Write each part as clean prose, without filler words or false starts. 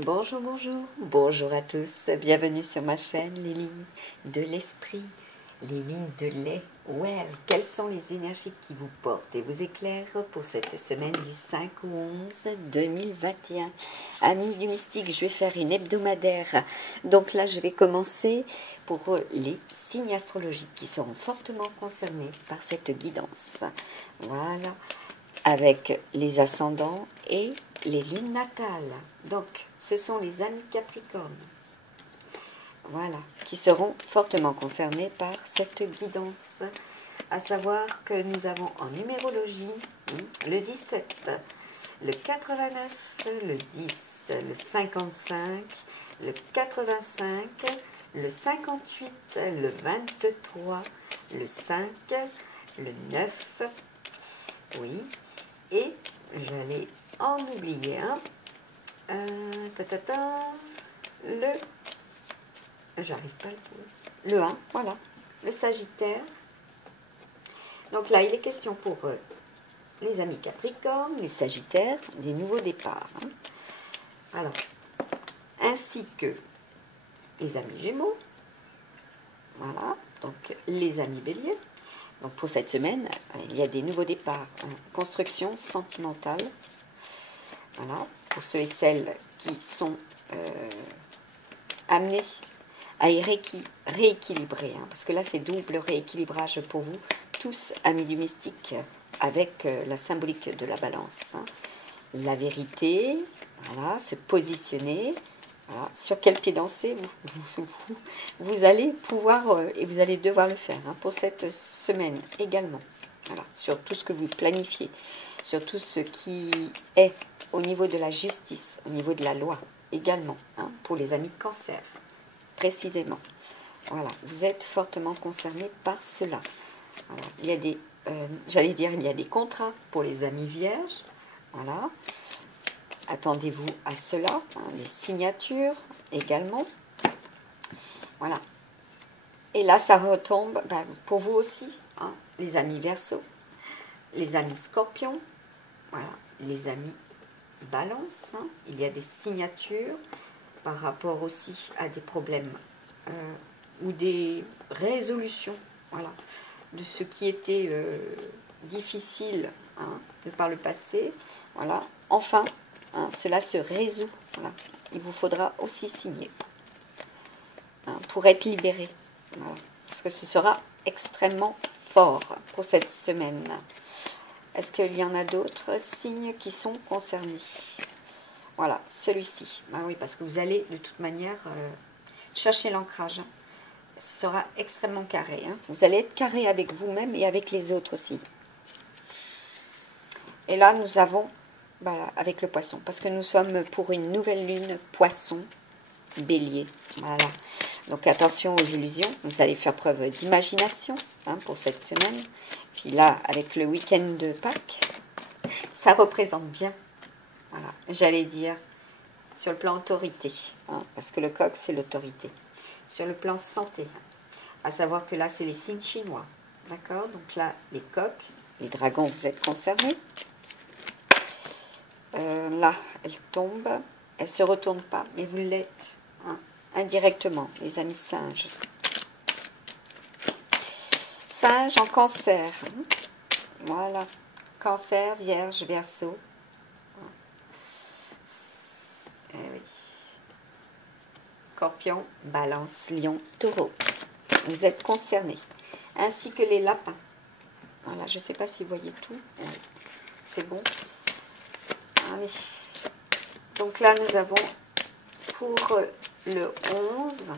Bonjour, bonjour, bonjour à tous, bienvenue sur ma chaîne, les lignes de l'esprit, les lignes de lait. Ouais, quelles sont les énergies qui vous portent et vous éclairent pour cette semaine du 5 au 11 2021. Amis du mystique, je vais faire une hebdomadaire. Donc là, je vais commencer pour les signes astrologiques qui seront fortement concernés par cette guidance. Voilà, avec les ascendants et les lunes natales. Donc, ce sont les amis Capricorne, voilà, qui seront fortement concernés par cette guidance. À savoir que nous avons en numérologie le 17, le 89, le 10, le 55, le 85, le 58, le 23, le 5, le 9, oui, et j'allais en oublier un. J'arrive pas à le trouver. Le 1, voilà, le Sagittaire. Donc là, il est question pour les amis Capricorne, les Sagittaires, des nouveaux départs. Alors, ainsi que les amis Gémeaux, voilà, donc les amis Bélier. Donc pour cette semaine, il y a des nouveaux départs, construction sentimentale. Voilà, pour ceux et celles qui sont amenés à y rééquilibrer, parce que là c'est double rééquilibrage pour vous, tous amis du mystique, avec la symbolique de la balance. La vérité, voilà, se positionner, voilà, sur quel pied danser, vous allez pouvoir et vous allez devoir le faire pour cette semaine également. Voilà, sur tout ce que vous planifiez, sur tout ce qui est au niveau de la justice, au niveau de la loi également, pour les amis Cancer, précisément. Voilà, vous êtes fortement concernés par cela. Voilà, il y a des, j'allais dire, il y a des contrats pour les amis Vierges. Voilà, attendez-vous à cela, les signatures également. Voilà, et là ça retombe pour vous aussi, les amis Verseau, les amis Scorpions, voilà, les amis Balance, il y a des signatures par rapport aussi à des problèmes ou des résolutions, voilà, de ce qui était difficile par le passé. Voilà, enfin, cela se résout. Voilà. Il vous faudra aussi signer pour être libéré. Voilà. Parce que ce sera extrêmement fort pour cette semaine. Est-ce qu'il y en a d'autres signes qui sont concernés? Voilà, celui-ci. Oui, parce que vous allez de toute manière chercher l'ancrage. Ce sera extrêmement carré. Vous allez être carré avec vous-même et avec les autres aussi. Et là, nous avons, avec le poisson, parce que nous sommes pour une nouvelle lune poisson, bélier. Voilà. Donc attention aux illusions. Vous allez faire preuve d'imagination pour cette semaine. Puis là, avec le week-end de Pâques, ça représente bien, voilà, j'allais dire, sur le plan autorité, parce que le coq, c'est l'autorité. Sur le plan santé, à savoir que là, c'est les signes chinois. D'accord? Donc là, les coqs, les dragons, vous êtes concernés. Là, elle tombe. Elle ne se retourne pas, mais vous l'êtes indirectement, les amis singes. Singe en cancer. Voilà. Cancer, Vierge, Verseau. Oui. Scorpion, Balance, Lion, Taureau. Vous êtes concernés. Ainsi que les lapins. Voilà, je ne sais pas si vous voyez tout. Oui. C'est bon. Allez. Donc là, nous avons pour le 11,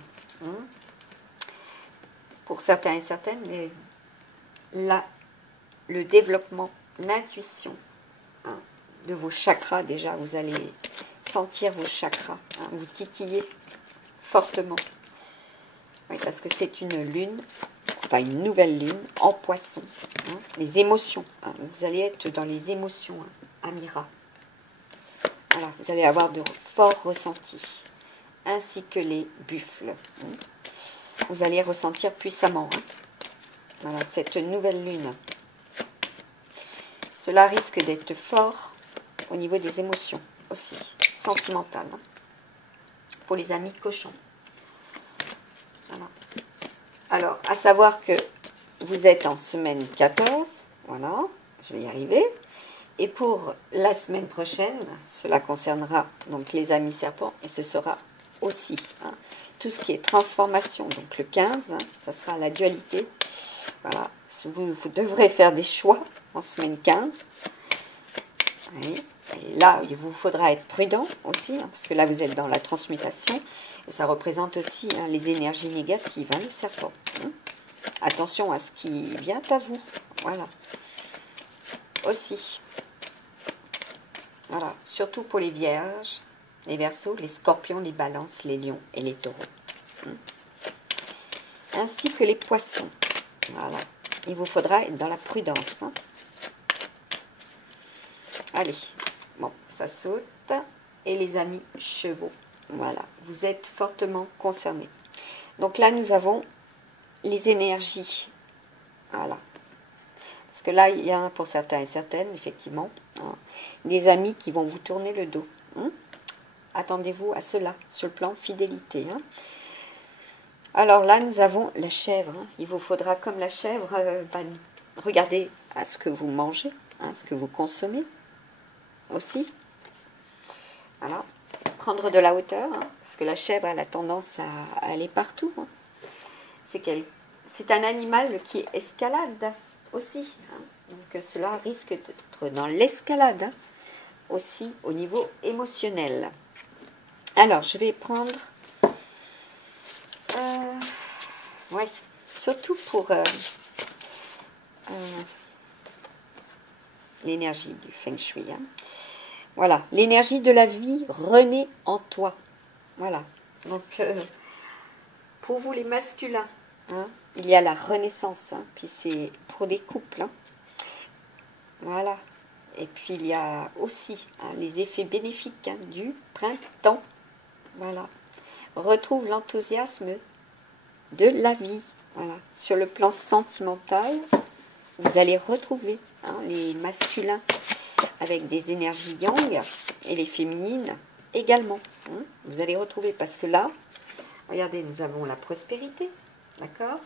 pour certains et certaines, là, le développement, l'intuition de vos chakras. Déjà, vous allez sentir vos chakras, vous titiller fortement. Oui, parce que c'est une lune, enfin une nouvelle lune en poisson. Les émotions, vous allez être dans les émotions, Amira. Voilà, vous allez avoir de forts ressentis, ainsi que les buffles. Vous allez ressentir puissamment. Voilà, cette nouvelle lune. Cela risque d'être fort au niveau des émotions aussi, sentimentales. pour les amis cochons. Voilà. Alors, à savoir que vous êtes en semaine 14. Voilà, je vais y arriver. Et pour la semaine prochaine, cela concernera donc les amis serpents et ce sera aussi tout ce qui est transformation. Donc le 15, ça sera la dualité. Voilà, vous devrez faire des choix en semaine 15. Oui. Et là, il vous faudra être prudent aussi, parce que là, vous êtes dans la transmutation. Et ça représente aussi les énergies négatives, le serpent. Attention à ce qui vient à vous. Voilà. Aussi. Voilà, surtout pour les vierges, les verseaux, les scorpions, les balances, les lions et les taureaux. Ainsi que les poissons. Voilà, il vous faudra être dans la prudence. Allez, bon, ça saute. Et les amis chevaux, voilà, vous êtes fortement concernés. Donc là, nous avons les énergies. Voilà. Parce que là, il y a pour certains et certaines, effectivement, des amis qui vont vous tourner le dos. Attendez-vous à cela, sur le plan fidélité. Alors là, nous avons la chèvre. Il vous faudra, comme la chèvre, regarder à ce que vous mangez, ce que vous consommez aussi. Voilà. Prendre de la hauteur, parce que la chèvre, elle a tendance à aller partout. C'est un animal qui escalade aussi. Donc cela risque d'être dans l'escalade aussi au niveau émotionnel. Alors, je vais prendre... ouais, surtout pour l'énergie du Feng Shui. Voilà, l'énergie de la vie renaît en toi. Voilà. Donc, pour vous les masculins, il y a la renaissance, puis c'est pour des couples. Voilà. Et puis il y a aussi les effets bénéfiques du printemps. Voilà. Retrouve l'enthousiasme de la vie. Voilà. Sur le plan sentimental, vous allez retrouver les masculins avec des énergies yang et les féminines également. Vous allez retrouver, parce que là, regardez, nous avons la prospérité, d'accord?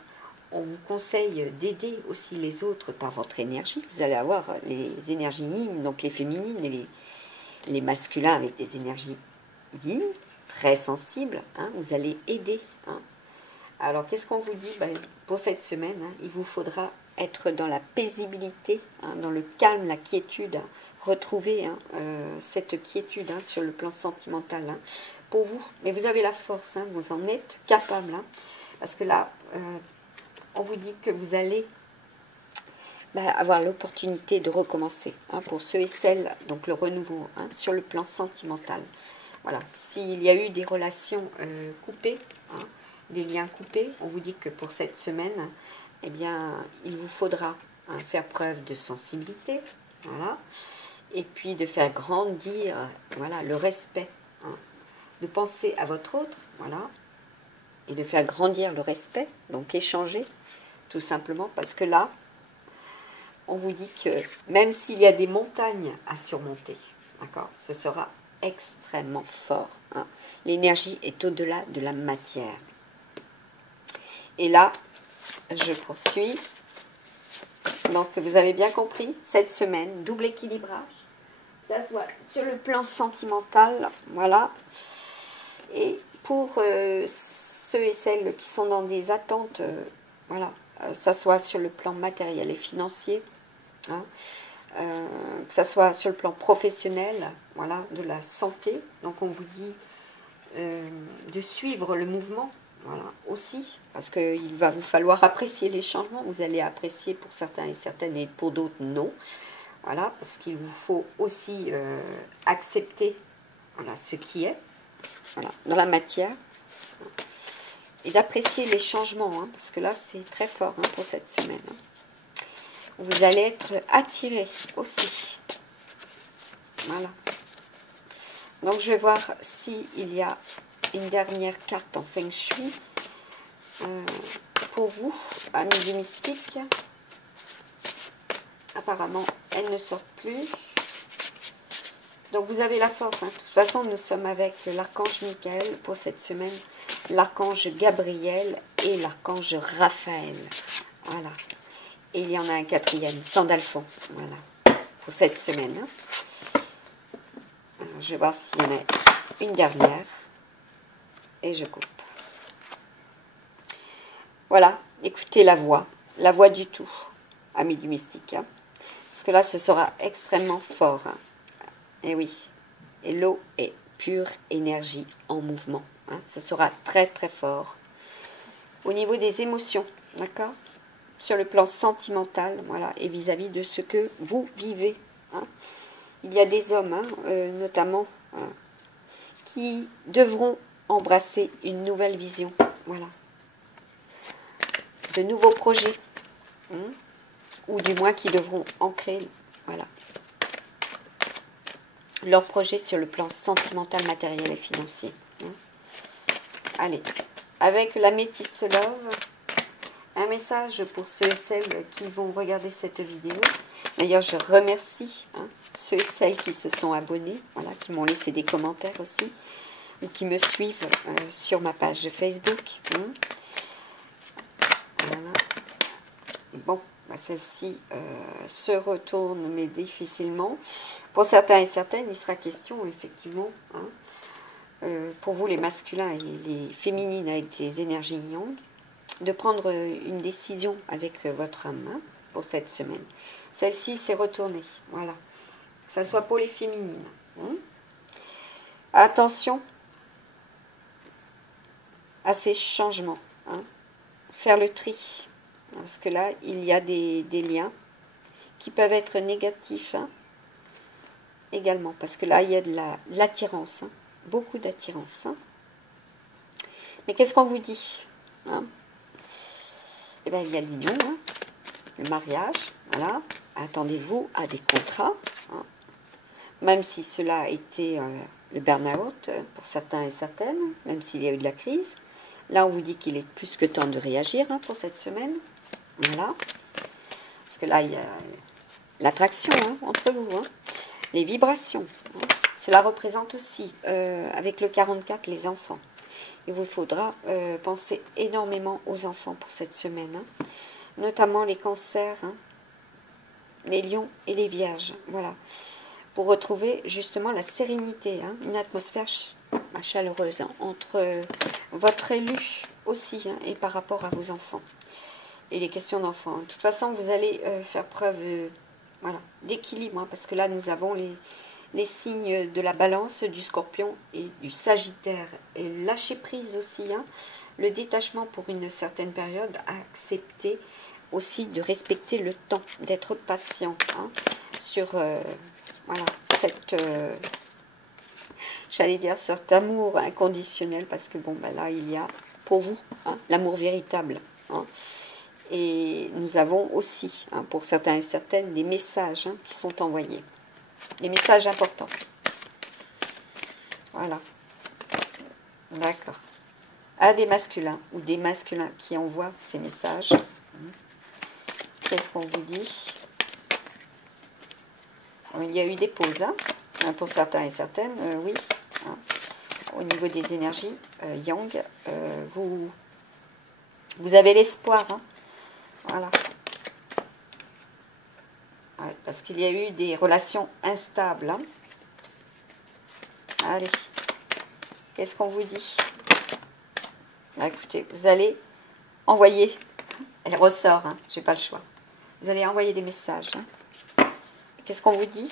On vous conseille d'aider aussi les autres par votre énergie. Vous allez avoir les énergies yin, donc les féminines et les masculins avec des énergies yin, très sensibles. Vous allez aider. Alors, qu'est-ce qu'on vous dit? Pour cette semaine, il vous faudra être dans la paisibilité, dans le calme, la quiétude. Retrouver cette quiétude sur le plan sentimental pour vous. Mais vous avez la force, vous en êtes capable. Parce que là, on vous dit que vous allez avoir l'opportunité de recommencer. Pour ceux et celles, donc le renouveau sur le plan sentimental. Voilà. S'il y a eu des relations coupées, des liens coupés, on vous dit que pour cette semaine, eh bien, il vous faudra faire preuve de sensibilité. Voilà. Et puis de faire grandir le respect, de penser à votre autre, voilà, et de faire grandir le respect, donc échanger, tout simplement, parce que là, on vous dit que même s'il y a des montagnes à surmonter, d'accord, ce sera extrêmement fort. L'énergie est au-delà de la matière. Et là, je poursuis. Donc, vous avez bien compris, cette semaine, double équilibrage. Ça soit sur le plan sentimental, voilà. Et pour ceux et celles qui sont dans des attentes, voilà, ça soit sur le plan matériel et financier, que ça soit sur le plan professionnel, voilà, de la santé. Donc on vous dit de suivre le mouvement, voilà, aussi, parce qu'il va vous falloir apprécier les changements. Vous allez apprécier pour certains et certaines, et pour d'autres non. Voilà, parce qu'il vous faut aussi accepter ce qui est, dans la matière, et d'apprécier les changements, parce que là, c'est très fort pour cette semaine. Vous allez être attiré aussi. Voilà. Donc, je vais voir s'il y a une dernière carte en Feng Shui pour vous, amis du mystique. Apparemment, elle ne sort plus. Donc vous avez la force. Hein. De toute façon, nous sommes avec l'archange Michael pour cette semaine, l'archange Gabriel et l'archange Raphaël. Voilà. Et il y en a un quatrième, Sandalphon. Voilà. Pour cette semaine. Hein. Alors, je vais voir s'il y en a une dernière. Et je coupe. Voilà. Écoutez la voix du tout, amis du mystique. Hein. Parce que là, ce sera extrêmement fort. Hein. Et oui, et l'eau est pure énergie en mouvement. Hein. Ce sera très très fort. Au niveau des émotions, d'accord? Sur le plan sentimental, voilà, et vis-à-vis de ce que vous vivez. Hein. Il y a des hommes, hein, notamment, voilà, qui devront embrasser une nouvelle vision. Voilà. De nouveaux projets. Hein, ou du moins qui devront ancrer, voilà, leur projet sur le plan sentimental, matériel et financier. Allez, avec l'améthyste love, un message pour ceux et celles qui vont regarder cette vidéo. D'ailleurs, je remercie ceux et celles qui se sont abonnés, voilà, qui m'ont laissé des commentaires aussi, ou qui me suivent sur ma page Facebook. Voilà. Bon, celle-ci se retourne, mais difficilement. Pour certains et certaines, il sera question, effectivement, pour vous les masculins et les féminines avec les énergies yang, de prendre une décision avec votre âme pour cette semaine. Celle-ci s'est retournée, voilà. Que ça soit pour les féminines. Attention à ces changements. Faire le tri. Parce que là, il y a des liens qui peuvent être négatifs également. Parce que là, il y a de l'attirance. Beaucoup d'attirance. Mais qu'est-ce qu'on vous dit? Eh bien, il y a l'union, le mariage. Voilà. Attendez-vous à des contrats. Même si cela a été le burn-out pour certains et certaines. Même s'il y a eu de la crise. Là, on vous dit qu'il est plus que temps de réagir pour cette semaine. Voilà. Parce que là, il y a l'attraction entre vous. Les vibrations. Cela représente aussi, avec le 44, les enfants. Il vous faudra penser énormément aux enfants pour cette semaine. Notamment les cancers, les lions et les vierges. Voilà. Pour retrouver justement la sérénité, une atmosphère chaleureuse entre votre élu aussi et par rapport à vos enfants. Et les questions d'enfants. De toute façon, vous allez faire preuve voilà, d'équilibre, parce que là, nous avons les signes de la balance, du scorpion et du sagittaire. Et lâcher prise aussi, le détachement pour une certaine période, accepter aussi de respecter le temps, d'être patient sur voilà, cette, j'allais dire, cet amour inconditionnel, parce que bon, ben là, il y a pour vous l'amour véritable. Et nous avons aussi, pour certains et certaines, des messages qui sont envoyés. Des messages importants. Voilà. D'accord. À des masculins ou des masculins qui envoient ces messages. Qu'est-ce qu'on vous dit? Il y a eu des pauses, pour certains et certaines, oui. Au niveau des énergies, yang, vous avez l'espoir, voilà. Ouais, parce qu'il y a eu des relations instables. Allez. Qu'est-ce qu'on vous dit? Écoutez, vous allez envoyer. Elle ressort, j'ai pas le choix. Vous allez envoyer des messages. Qu'est-ce qu'on vous dit?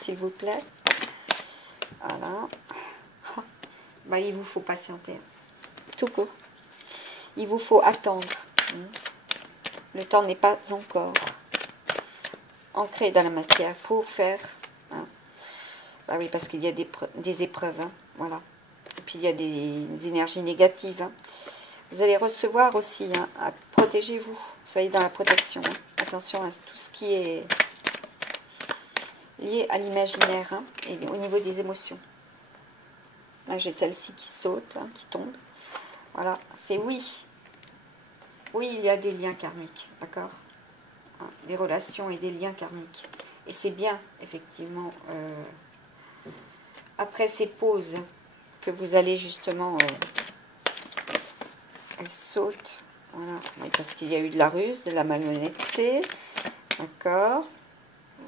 S'il vous plaît. Voilà. Il vous faut patienter. Tout court. Il vous faut attendre. Le temps n'est pas encore ancré dans la matière pour faire. Oui, parce qu'il y a des épreuves. Voilà. Et puis il y a des énergies négatives. Vous allez recevoir aussi. Protégez-vous. Soyez dans la protection. Attention à tout ce qui est lié à l'imaginaire et au niveau des émotions. Là, j'ai celle-ci qui saute, qui tombe. Voilà. C'est oui. Oui, il y a des liens karmiques, d'accord? Des relations et des liens karmiques Et c'est bien, effectivement, après ces pauses, que vous allez justement... elle saute, voilà, oui, parce qu'il y a eu de la ruse, de la malhonnêteté, d'accord.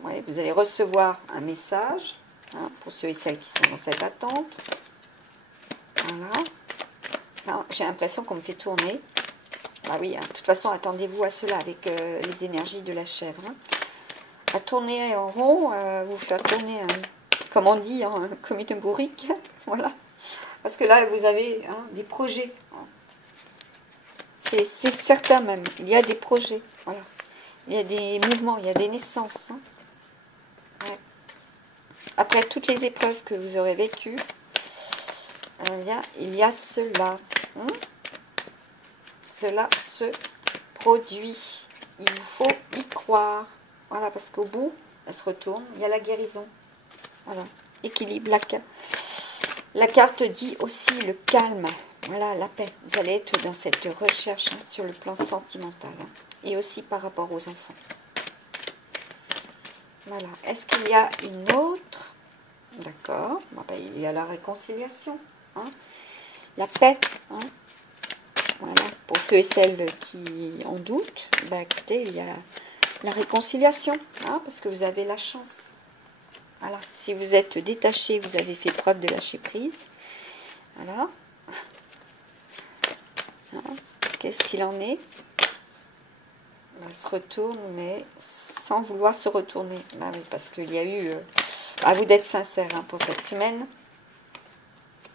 Oui, vous allez recevoir un message, hein, pour ceux et celles qui sont dans cette attente. Voilà. J'ai l'impression qu'on me fait tourner. Ah oui, hein, de toute façon, attendez-vous à cela avec les énergies de la chèvre. Hein. À tourner en rond, vous faire tourner, comme on dit, hein, comme une bourrique. Voilà. Parce que là, vous avez hein, des projets. Hein. C'est certain même. Il y a des projets. Voilà. Il y a des mouvements, il y a des naissances. Hein. Ouais. Après toutes les épreuves que vous aurez vécues, il y a cela. Hein. Cela se produit. Il vous faut y croire. Voilà, parce qu'au bout, elle se retourne. Il y a la guérison. Voilà. Équilibre. La carte dit aussi le calme. Voilà, la paix. Vous allez être dans cette recherche hein, sur le plan sentimental. Hein, et aussi par rapport aux enfants. Voilà. Est-ce qu'il y a une autre? D'accord. Bon, ben, il y a la réconciliation. Hein, la paix. Hein. Voilà. Pour ceux et celles qui en doutent, ben, écoutez, il y a la réconciliation. Hein, parce que vous avez la chance. Voilà. Si vous êtes détaché, vous avez fait preuve de lâcher prise. Voilà. Qu'est-ce qu'il en est? Elle se retourne, mais sans vouloir se retourner. Bah oui, parce qu'il y a eu... à vous d'être sincère hein, pour cette semaine.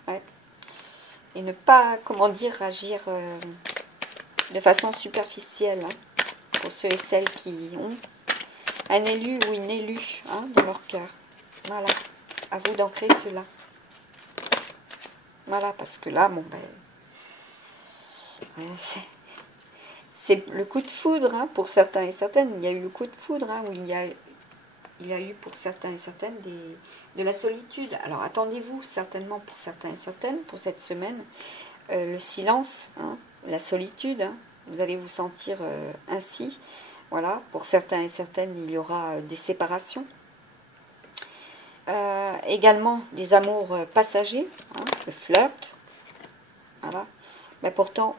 Ouais. Et ne pas, comment dire, agir de façon superficielle. Hein, pour ceux et celles qui ont un élu ou une élue hein, dans leur cœur. Voilà. À vous d'ancrer cela. Voilà, parce que là, bon, ben... Ouais, c'est le coup de foudre hein, pour certains et certaines. Il y a eu le coup de foudre hein, où il y a eu pour certains et certaines de la solitude. Alors attendez-vous certainement pour certains et certaines pour cette semaine le silence, hein, la solitude. Hein, vous allez vous sentir ainsi. Voilà, pour certains et certaines il y aura des séparations. Également des amours passagers, hein, le flirt. Voilà. Mais pourtant,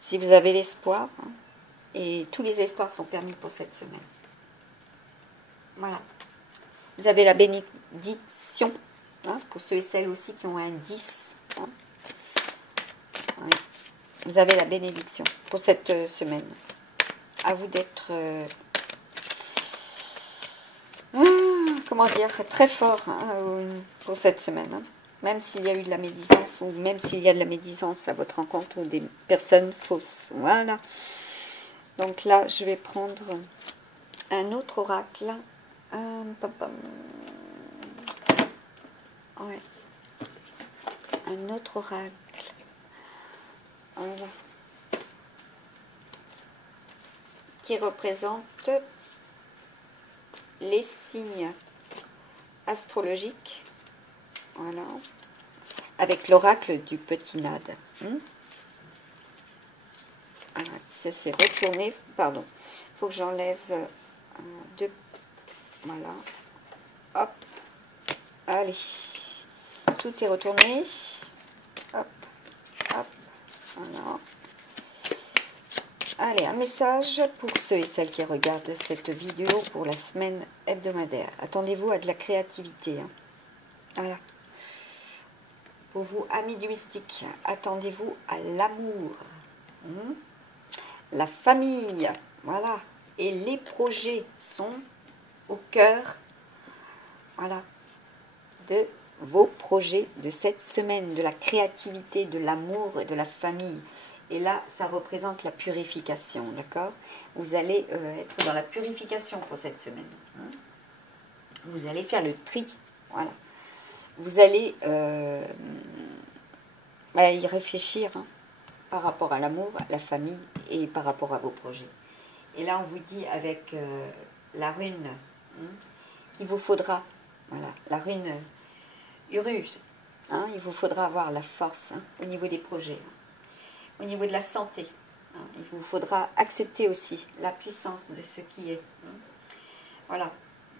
si vous avez l'espoir, hein, et tous les espoirs sont permis pour cette semaine. Voilà. Vous avez la bénédiction, hein, pour ceux et celles aussi qui ont un 10. Hein. Oui. Vous avez la bénédiction pour cette semaine. À vous d'être, comment dire, très fort hein, pour cette semaine. Hein. Même s'il y a eu de la médisance, ou même s'il y a de la médisance à votre rencontre, ou des personnes fausses. Voilà. Donc là, je vais prendre un autre oracle. Ouais. Un autre oracle. Voilà. Qui représente les signes astrologiques. Voilà. Avec l'oracle du petit Nad. Voilà. Ça s'est retourné. Pardon. Il faut que j'enlève deux. Voilà. Hop. Allez. Tout est retourné. Hop. Hop. Voilà. Allez, un message pour ceux et celles qui regardent cette vidéo pour la semaine hebdomadaire. Attendez-vous à de la créativité. Hein. Voilà. Pour vous, amis du mystique, attendez-vous à l'amour. La famille. Voilà. Et les projets sont au cœur, voilà, de vos projets de cette semaine, de la créativité, de l'amour et de la famille. Et là, ça représente la purification, d'accord? Vous allez être dans la purification pour cette semaine. Hein. Vous allez faire le tri, voilà. Vous allez y réfléchir hein, par rapport à l'amour, à la famille et par rapport à vos projets. Et là, on vous dit avec la rune hein, qu'il vous faudra, voilà, la rune Urus, hein, il vous faudra avoir la force hein, au niveau des projets, hein, au niveau de la santé. Hein, il vous faudra accepter aussi la puissance de ce qui est. Hein. Voilà,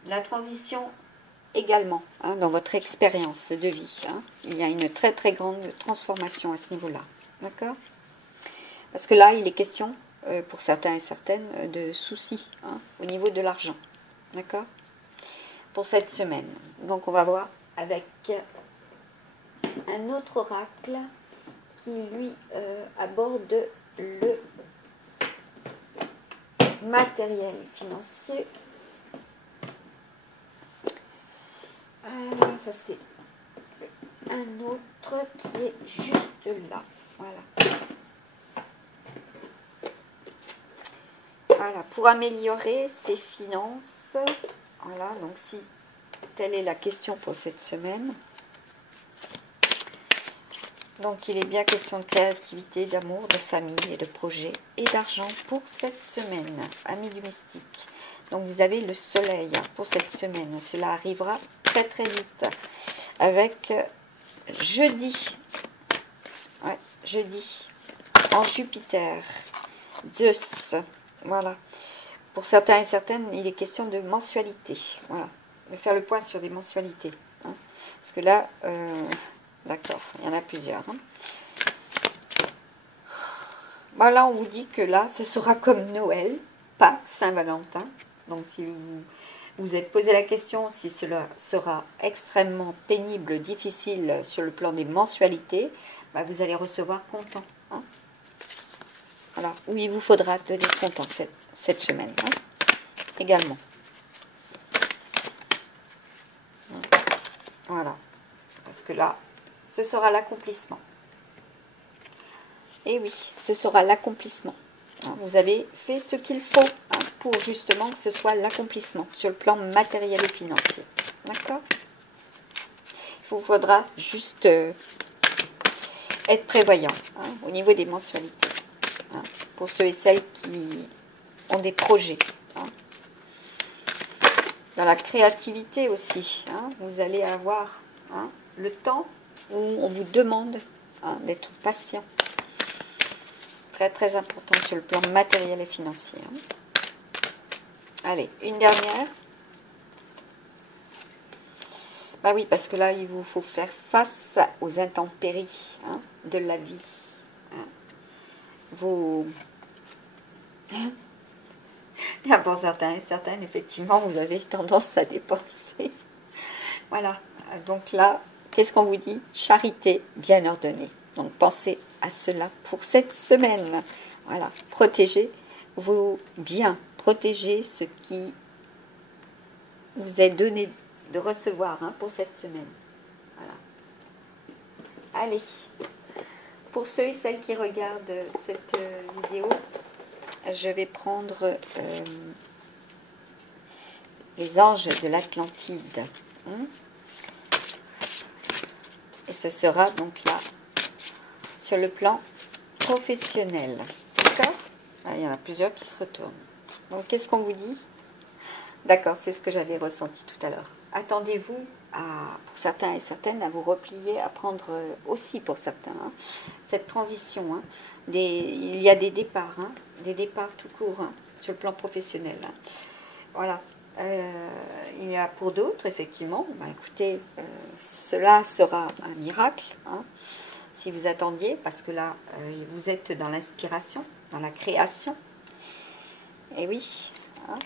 La transition également, hein, dans votre expérience de vie. Hein. Il y a une très très grande transformation à ce niveau-là. D'accord? Parce que là, il est question, pour certains et certaines, de soucis hein, au niveau de l'argent. D'accord? Pour cette semaine. Donc on va voir avec un autre oracle qui lui aborde le matériel financier. Ça c'est un autre qui est juste là. Voilà. Voilà, pour améliorer ses finances. Voilà, donc si telle est la question pour cette semaine. Donc il est bien question de créativité, d'amour, de famille et de projet et d'argent pour cette semaine, amis du mystique. Donc vous avez le soleil pour cette semaine. Cela arrivera très très vite. Avec jeudi. Ouais, jeudi. En Jupiter. Zeus. Voilà. Pour certains et certaines, il est question de mensualité. Voilà. De faire le point sur des mensualités. Hein. Parce que là, d'accord, il y en a plusieurs. Hein. Voilà, on vous dit que là, ce sera comme Noël, Pâques, Saint-Valentin. Donc, si vous vous êtes posé la question si cela sera extrêmement pénible, difficile sur le plan des mensualités, bah, vous allez recevoir comptant. Hein. Voilà, où il vous faudra donner comptant cette semaine. Hein. Également. Voilà. Parce que là, ce sera l'accomplissement. Et oui, ce sera l'accomplissement. Vous avez fait ce qu'il faut hein, pour justement que ce soit l'accomplissement sur le plan matériel et financier. D'accord? Il vous faudra juste être prévoyant hein, au niveau des mensualités. Hein, pour ceux et celles qui ont des projets. Hein. Dans la créativité aussi, hein, vous allez avoir hein, le temps où on vous demande hein, d'être patient. Très très important sur le plan matériel et financier. Hein. Allez, une dernière. Bah oui, parce que là, il vous faut faire face aux intempéries hein, de la vie. Hein. Pour certains et certaines, effectivement, vous avez tendance à dépenser. Voilà. Donc là, qu'est-ce qu'on vous dit? Charité bien ordonnée. Donc pensez à cela pour cette semaine. Voilà. Protégez vos biens. Protégez ce qui vous est donné de recevoir hein, pour cette semaine. Voilà. Allez. Pour ceux et celles qui regardent cette vidéo, je vais prendre les anges de l'Atlantide. Hein. Et ce sera donc là, sur le plan professionnel. D'accord? Il y en a plusieurs qui se retournent. Donc, qu'est-ce qu'on vous dit? D'accord, c'est ce que j'avais ressenti tout à l'heure. Attendez-vous, pour certains et certaines, à vous replier, à prendre aussi pour certains, hein, cette transition. Hein, il y a des départs tout court hein, sur le plan professionnel. Hein. Voilà. Il y a pour d'autres, effectivement, bah, écoutez, cela sera un miracle, hein, si vous attendiez, parce que là, vous êtes dans l'inspiration, dans la création. Et oui, hein,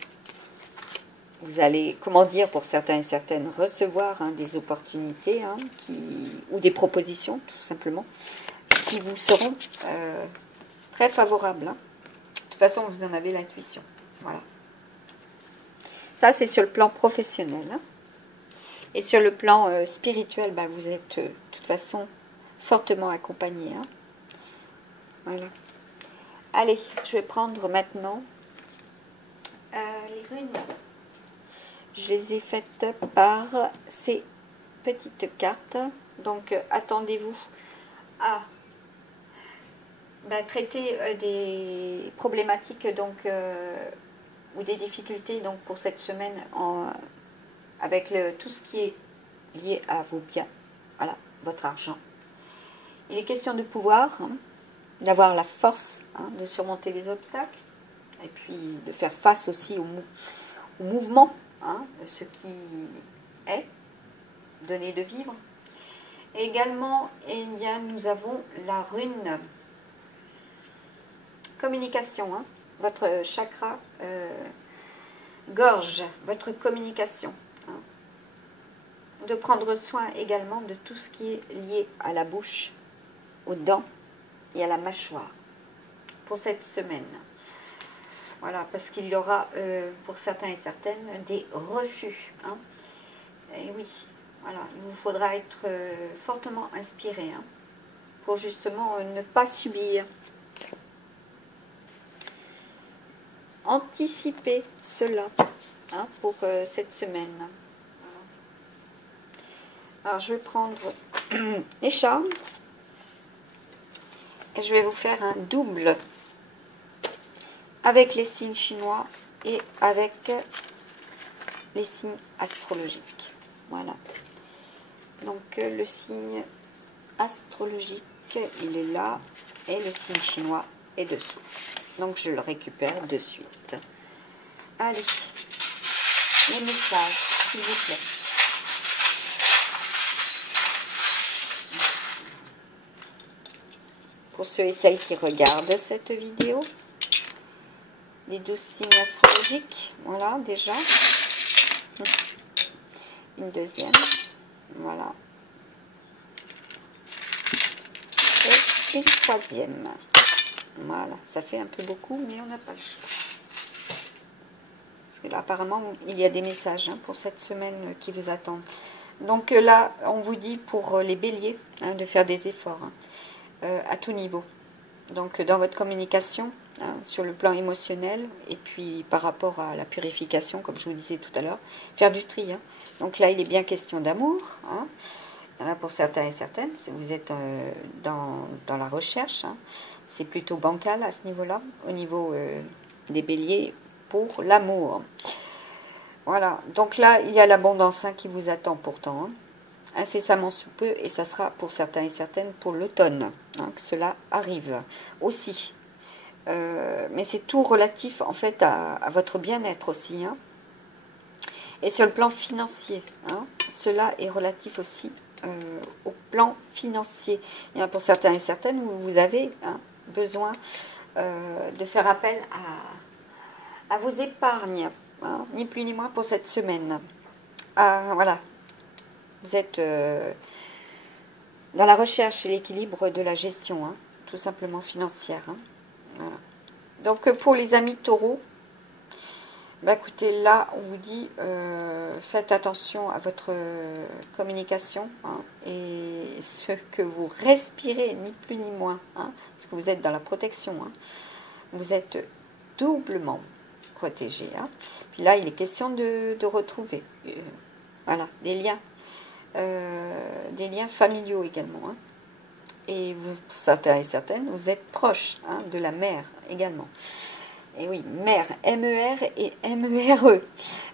vous allez, comment dire, pour certains et certaines, recevoir hein, des opportunités hein, ou des propositions, tout simplement, qui vous seront très favorables. Hein. De toute façon, vous en avez l'intuition. Voilà. Ça, c'est sur le plan professionnel. Hein. Et sur le plan spirituel, bah, vous êtes de toute façon fortement accompagné. Hein. Voilà. Allez, je vais prendre maintenant les runes. Je les ai faites par ces petites cartes. Donc, attendez-vous à traiter des problématiques donc, ou des difficultés donc, pour cette semaine avec tout ce qui est lié à vos biens. Voilà, votre argent. Il est question de pouvoir, hein, d'avoir la force hein, de surmonter les obstacles et puis de faire face aussi au mouvement hein, ce qui est donné de vivre. Et également, nous avons la rune communication, hein, votre chakra gorge, votre communication. Hein. De prendre soin également de tout ce qui est lié à la bouche, aux dents et à la mâchoire pour cette semaine. Voilà, parce qu'il y aura pour certains et certaines des refus. Hein. Et oui, voilà, il vous faudra être fortement inspiré, hein, pour justement ne pas subir. Anticiper cela, hein, pour cette semaine. Voilà. Alors je vais prendre les charmes et je vais vous faire un double avec les signes chinois et avec les signes astrologiques. Voilà. Donc le signe astrologique, il est là et le signe chinois est dessous. Donc je le récupère de suite. Allez, les messages, s'il vous plaît. Pour ceux et celles qui regardent cette vidéo, les 12 signes astrologiques, voilà déjà. Une deuxième, voilà. Et une troisième. Voilà, ça fait un peu beaucoup, mais on n'a pas le choix. Parce que là, apparemment, il y a des messages, hein, pour cette semaine qui vous attendent. Donc là, on vous dit pour les béliers, hein, de faire des efforts, hein, à tout niveau. Donc dans votre communication, hein, sur le plan émotionnel, et puis par rapport à la purification, comme je vous disais tout à l'heure, faire du tri. Hein. Donc là, il est bien question d'amour. Hein. Il y en a pour certains et certaines, si vous êtes dans la recherche, hein. C'est plutôt bancal à ce niveau-là, au niveau des béliers, pour l'amour. Voilà, donc là, il y a l'abondance, hein, qui vous attend pourtant, hein, incessamment sous peu, et ça sera pour certains et certaines pour l'automne, hein, que cela arrive aussi. Mais c'est tout relatif, en fait, à votre bien-être aussi. Hein. Et sur le plan financier, hein, cela est relatif aussi au plan financier. Il y en a pour certains et certaines où vous avez, hein, besoin de faire appel à vos épargnes, hein, ni plus ni moins pour cette semaine. Voilà, vous êtes dans la recherche et l'équilibre de la gestion, hein, tout simplement financière. Hein. Voilà. Donc pour les amis taureaux, bah écoutez, là on vous dit faites attention à votre communication, hein, et ce que vous respirez, ni plus ni moins, hein, parce que vous êtes dans la protection, hein, vous êtes doublement protégé. Hein. Puis là il est question de retrouver voilà, des liens familiaux également. Hein. Et vous, certains et certaines, vous êtes proches, hein, de la mère également. Et oui, mère, M-E-R et M-E-R-E.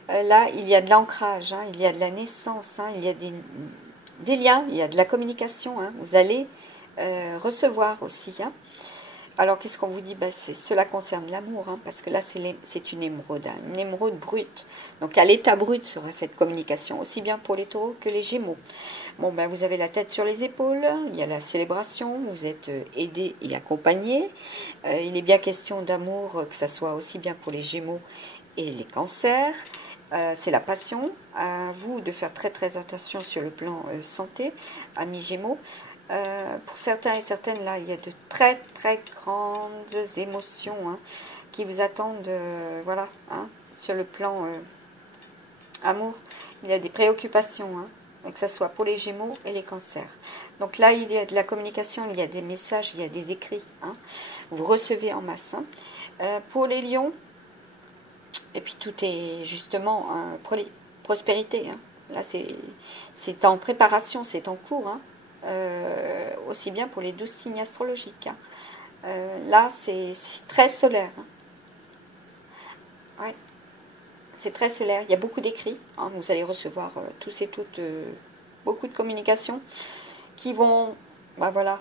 Là, il y a de l'ancrage, hein, il y a de la naissance, hein, il y a des liens, il y a de la communication. Hein, vous allez recevoir aussi. Hein. Alors, qu'est-ce qu'on vous dit? Cela concerne l'amour, hein, parce que là, c'est une émeraude, hein, une émeraude brute. Donc, à l'état brut sera cette communication, aussi bien pour les taureaux que les gémeaux. Bon, vous avez la tête sur les épaules, il y a la célébration, vous êtes aidé et accompagné. Il est bien question d'amour, que ça soit aussi bien pour les gémeaux et les cancers. C'est la passion. À vous de faire très très attention sur le plan santé, amis gémeaux. Pour certains et certaines, là, il y a de très très grandes émotions, hein, qui vous attendent, voilà, hein, sur le plan amour. Il y a des préoccupations, hein, que ce soit pour les gémeaux et les cancers. Donc là, il y a de la communication, il y a des messages, il y a des écrits. Hein, vous recevez en masse. Hein. Pour les lions, et puis tout est justement prospérité. Hein. Là, c'est en préparation, c'est en cours. Hein. Aussi bien pour les 12 signes astrologiques. Hein. Là, c'est très solaire. Hein. Ouais. C'est très solaire. Il y a beaucoup d'écrits. Hein. Vous allez recevoir tous et toutes beaucoup de communications qui vont, voilà,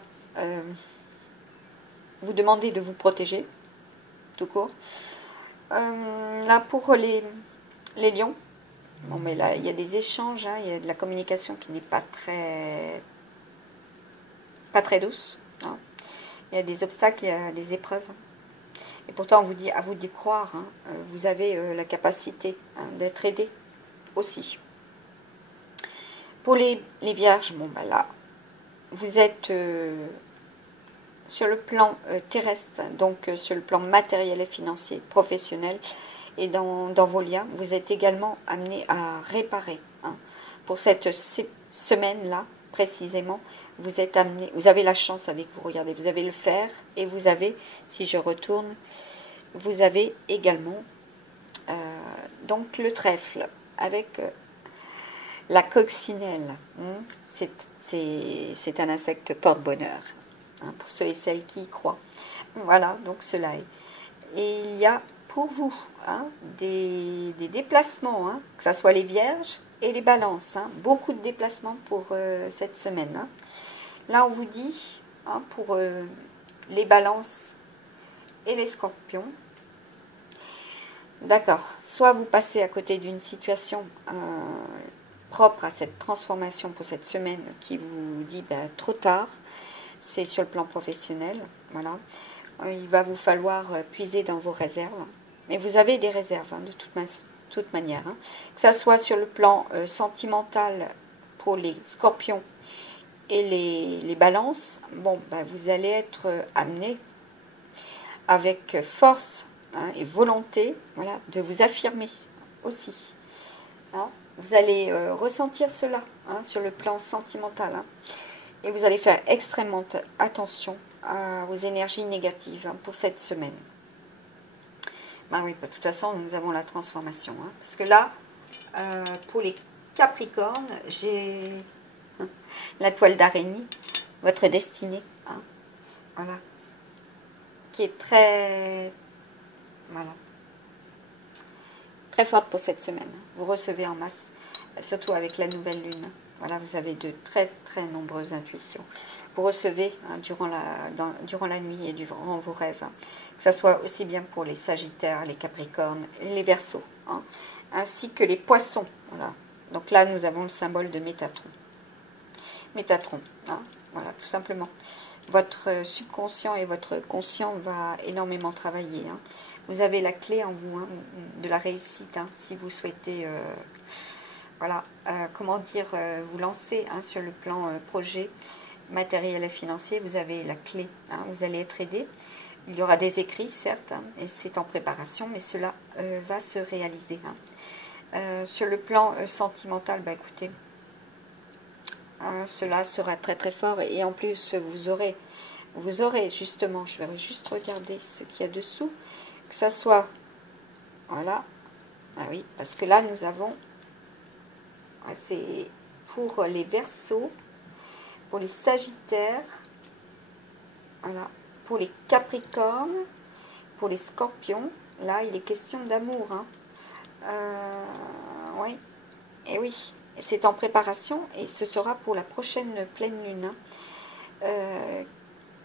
vous demander de vous protéger, tout court. Là, pour les lions, Bon, mais là, il y a des échanges, hein, il y a de la communication qui n'est pas très douce. Hein. Il y a des obstacles, il y a des épreuves. Et pourtant, on vous dit, à vous d'y croire, hein, vous avez la capacité d'être aidé aussi. Pour les vierges, bon, ben là, vous êtes sur le plan terrestre, donc sur le plan matériel et financier, professionnel, et dans vos liens, vous êtes également amené à réparer. Hein. Pour cette semaine-là, précisément, vous êtes amené, vous avez la chance avec vous, regardez, vous avez le fer, et vous avez, si je retourne, vous avez également donc le trèfle avec la coccinelle. Hein. C'est un insecte porte-bonheur, hein, pour ceux et celles qui y croient. Voilà, donc cela est. Et il y a pour vous hein, des déplacements, hein, que ce soit les vierges et les balances. Hein, beaucoup de déplacements pour cette semaine. Hein. Là, on vous dit, hein, pour les balances et les scorpions, d'accord, soit vous passez à côté d'une situation propre à cette transformation pour cette semaine qui vous dit ben, trop tard, c'est sur le plan professionnel, voilà. Il va vous falloir puiser dans vos réserves, mais vous avez des réserves hein, de toute manière, hein. Que ça soit sur le plan sentimental pour les scorpions et les balances, bon, ben, vous allez être amené avec force hein, et volonté, voilà, de vous affirmer aussi. Hein. Vous allez ressentir cela hein, sur le plan sentimental. Hein. Et vous allez faire extrêmement attention à vos énergies négatives hein, pour cette semaine. Ben oui, de toute façon, nous avons la transformation. Hein, parce que là, pour les Capricornes, j'ai la toile d'araignée, votre destinée. Hein, voilà. Qui est très... Voilà. Très forte pour cette semaine. Vous recevez en masse, surtout avec la nouvelle lune. Voilà, vous avez de très très nombreuses intuitions. Vous recevez hein, durant la nuit et durant vos rêves, hein, que ce soit aussi bien pour les Sagittaires, les Capricornes, les Verseaux, hein, ainsi que les Poissons. Voilà. Donc là, nous avons le symbole de Métatron. Métatron, hein, voilà, tout simplement. Votre subconscient et votre conscient va énormément travailler. Hein. Vous avez la clé en vous hein, de la réussite, hein, si vous souhaitez... voilà, comment dire, vous lancer hein, sur le plan projet matériel et financier, vous avez la clé, hein, vous allez être aidé. Il y aura des écrits, certes, hein, et c'est en préparation, mais cela va se réaliser. Hein. Sur le plan sentimental, bah, écoutez, cela sera très très fort, et en plus, vous aurez justement, je vais juste regarder ce qu'il y a dessous, que ça soit, voilà, ah oui, parce que là, nous avons... C'est pour les Verseaux, pour les Sagittaires, voilà, pour les Capricornes, pour les Scorpions. Là, il est question d'amour. Hein. Oui, et oui, c'est en préparation et ce sera pour la prochaine pleine lune. Hein.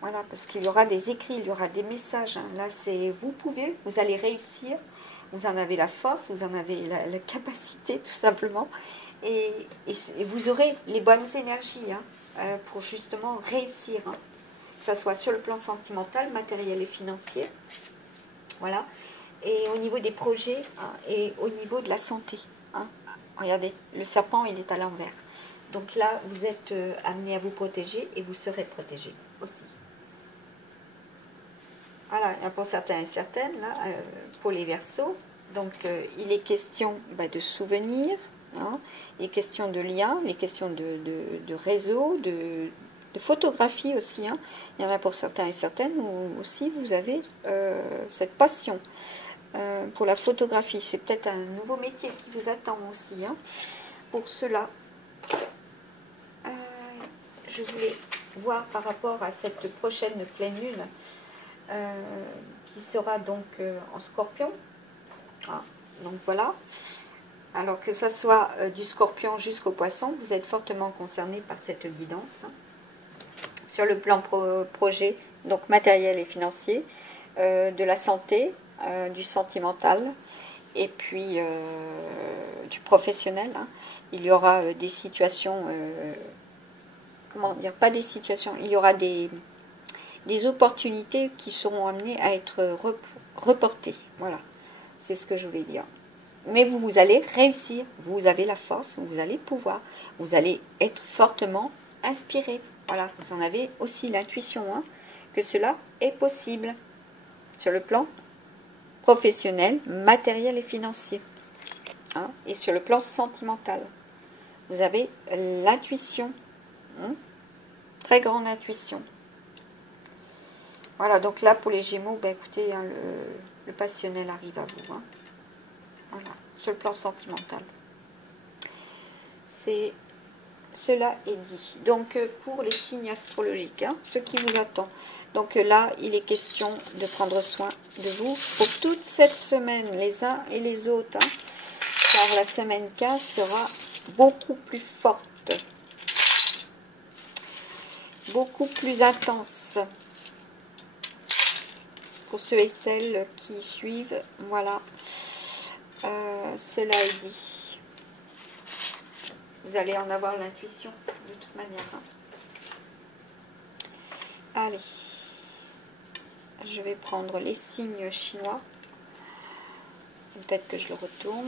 Voilà, parce qu'il y aura des écrits, il y aura des messages. Hein. Là, c'est vous pouvez, vous allez réussir. Vous en avez la force, vous en avez la capacité, tout simplement. Et vous aurez les bonnes énergies hein, pour justement réussir, hein, que ce soit sur le plan sentimental, matériel et financier, voilà, et au niveau des projets hein, et au niveau de la santé. Hein. Regardez, le serpent il est à l'envers. Donc là, vous êtes amené à vous protéger et vous serez protégé aussi. Voilà, pour certains et certaines, là, pour les Verseaux, donc il est question bah, de souvenirs. Hein, les questions de liens, les questions de réseau, de photographie aussi. Hein. Il y en a pour certains et certaines où aussi vous avez cette passion pour la photographie. C'est peut-être un nouveau métier qui vous attend aussi. Hein. Pour cela, je voulais voir par rapport à cette prochaine pleine lune qui sera donc en Scorpion. Ah, donc voilà. Alors que ce soit du Scorpion jusqu'au Poisson, vous êtes fortement concerné par cette guidance. Hein. Sur le plan projet, donc matériel et financier, de la santé, du sentimental, et puis du professionnel. Hein. Il y aura des situations, comment dire, pas des situations, il y aura des opportunités qui seront amenées à être reportées. Voilà, c'est ce que je voulais dire. Mais vous allez réussir, vous avez la force, vous allez pouvoir, vous allez être fortement inspiré. Voilà, vous en avez aussi l'intuition, hein, que cela est possible sur le plan professionnel, matériel et financier, hein, et sur le plan sentimental. Vous avez l'intuition, hein, très grande intuition. Voilà, donc là pour les Gémeaux, ben écoutez, hein, le passionnel arrive à vous. Hein. Voilà, sur le plan sentimental. Cela est dit. Donc pour les signes astrologiques, hein, ce qui vous attend. Donc là, il est question de prendre soin de vous pour toute cette semaine, les uns et les autres. Hein, car la semaine 15 sera beaucoup plus forte. Beaucoup plus intense. Pour ceux et celles qui suivent, voilà. Cela est dit. Vous allez en avoir l'intuition de toute manière. Hein. Allez. Je vais prendre les signes chinois. Peut-être que je le retourne.